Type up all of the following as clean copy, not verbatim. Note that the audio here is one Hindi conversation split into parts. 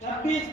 26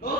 2